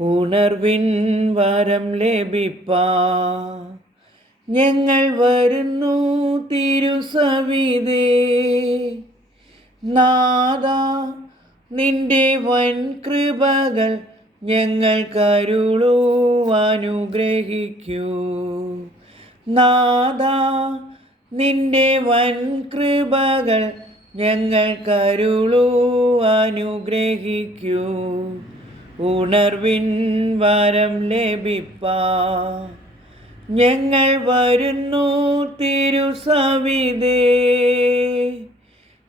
ഉണർവിൻ വരം ലഭിപ്പാ. ഞങ്ങൾ വരുന്നു തിരുസവിതേ നാദ നിന്റെ വൻ കൃപകൾ ഞങ്ങൾ കരുളൂ അനുഗ്രഹിക്കൂ. നാദ നിന്റെ വൻ കൃപകൾ ഞങ്ങൾ കരുളൂ അനുഗ്രഹിക്കൂ. ഉണർവിൻ വരം ലഭിപ്പാ. ഞങ്ങൾ വരുന്നു തിരുസവിതേ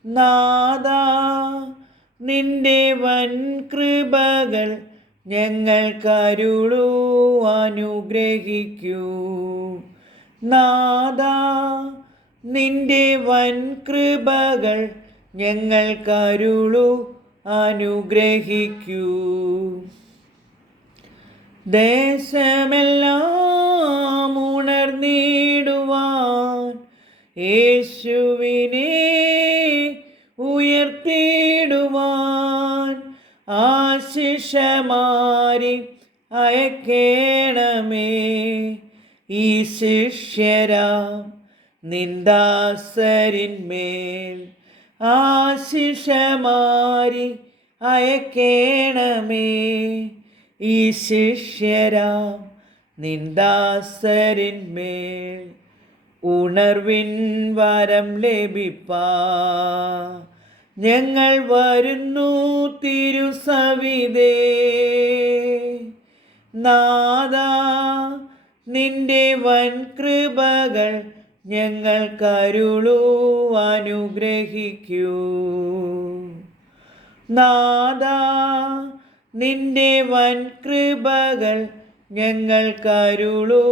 നാദ നിന്റെ വൻ കൃപകൾ ഞങ്ങൾ കരുളൂ അനുഗ്രഹിക്കൂ. നാദ നിന്റെ വൻ കൃപകൾ ഞങ്ങൾ കരുളൂ അനുഗ്രഹിക്കൂ. ദേശമെല്ലാം ഉണർന്നിടുവാൻ യേശുവിനെ ഉയർത്തിടുവാൻ ആശിഷമാരി അയക്കേണമേ. ഈ ശിഷ്യരാം നിന്ദാസരിന്മേൽ ആശിഷമാരി അയക്കേണമേ. ഈ ശിഷ്യരാ നിന്ദാസരിന്മേൽ ഉണർവിൻ വരം ലഭിപ്പാ. ഞങ്ങൾ വരുന്നു തിരുസവിതേ. നാദ നിന്റെ വൻകൃപകൾ ഞങ്ങൾ കരുളൂ അനുഗ്രഹിക്കൂ. നാദ നിന്റെ വൻ കൃപകൾ ഞങ്ങൾ കരുളൂ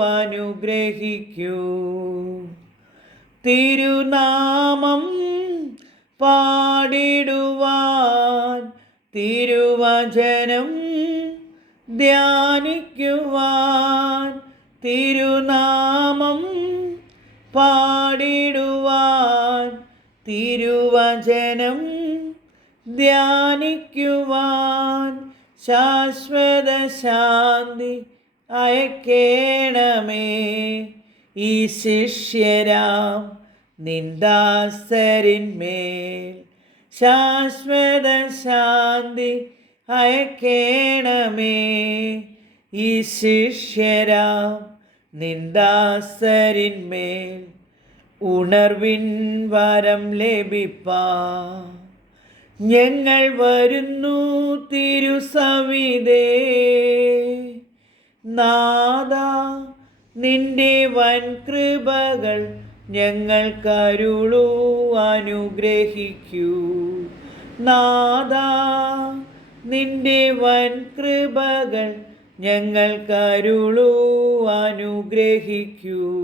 അനുഗ്രഹിക്കൂ. തിരുനാമം പാടിടുവാൻ തിരുവചനം ധ്യാനിക്കുവാൻ തിരുനാമം പാടിടുവാൻ തിരുവചനം ധ്യാനിക്കുവാൻ ശാശ്വത ശാന്തി അയക്കേണമേ. ഈ ശിഷ്യരാം നിന്ദാസരിന്മേൽ ശാശ്വത ശാന്തി അയക്കേണമേ. ഈ ശിഷ്യരാം നിന്ദാസരിന്മേൽ ഉണർവിൻ വരം ലഭിപ്പാ. ഞങ്ങൾ വരുന്നു തിരുസവിതേ നാദ നിന്റെ വൻ കൃപകൾ ഞങ്ങൾ കരുളൂ അനുഗ്രഹിക്കൂ. നാദ നിന്റെ വൻ കൃപകൾ ഞങ്ങൾ കരുളൂ അനുഗ്രഹിക്കൂ.